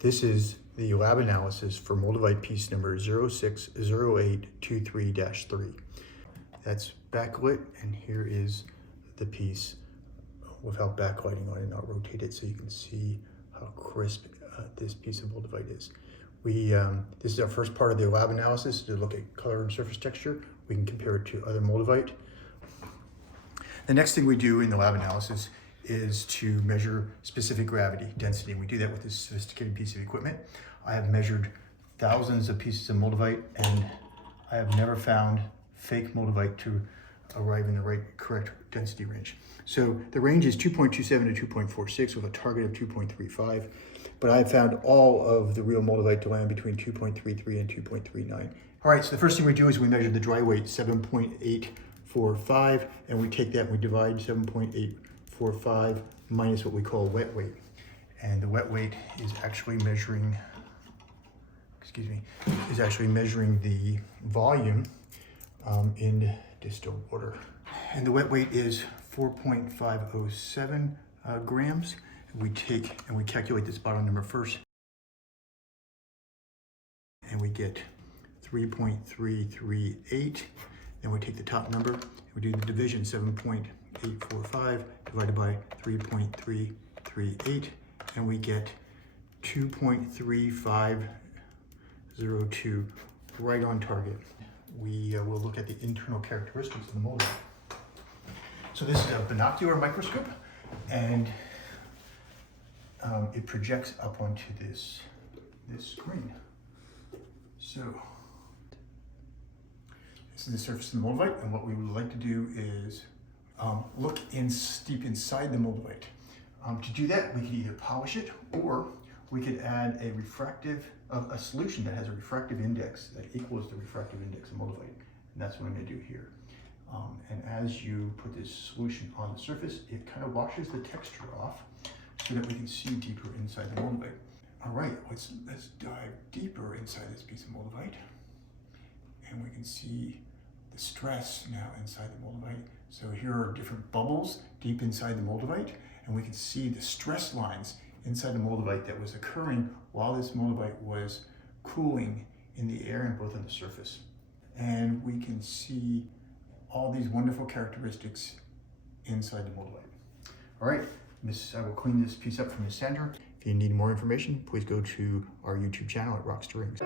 This is the lab analysis for Moldavite piece number 060823-3. That's backlit, and here is the piece without backlighting on it. I'll rotate it so you can see how crisp this piece of Moldavite is. This is our first part of the lab analysis to look at color and surface texture. We can compare it to other Moldavite. The next thing we do in the lab analysis is to measure specific gravity density. We do that with this sophisticated piece of equipment. I have measured thousands of pieces of Moldavite, and I have never found fake Moldavite to arrive in the correct density range. So the range is 2.27 to 2.46 with a target of 2.35, but I have found all of the real Moldavite to land between 2.33 and 2.39. All right, so the first thing we do is we measure the dry weight, 7.845, and we take that and we divide 7.845 minus what we call wet weight. And the wet weight is actually measuring, the volume in distilled water. And the wet weight is 4.507 grams. We take and we calculate this bottom number first, and we get 3.338. Then we take the top number, we do the division, 7.845 divided by 3.338, and we get 2.3502, right on target. We will look at the internal characteristics of the Moldavite. So this is a binocular microscope, and it projects up onto this screen. So this is the surface of the Moldavite, and what we would like to do is look deep inside the Moldavite. To do that, we could either polish it, or we could add a solution that has a refractive index that equals the refractive index of Moldavite, and that's what I'm going to do here. And as you put this solution on the surface, it kind of washes the texture off so that we can see deeper inside the Moldavite. All right, let's dive deeper inside this piece of Moldavite, and we can see the stress now inside the Moldavite. So here are different bubbles deep inside the Moldavite, and we can see the stress lines inside the Moldavite that was occurring while this Moldavite was cooling in the air and both on the surface. And we can see all these wonderful characteristics inside the Moldavite. All right, I will clean this piece up from the center. If you need more information, please go to our YouTube channel at Rocks to Rings.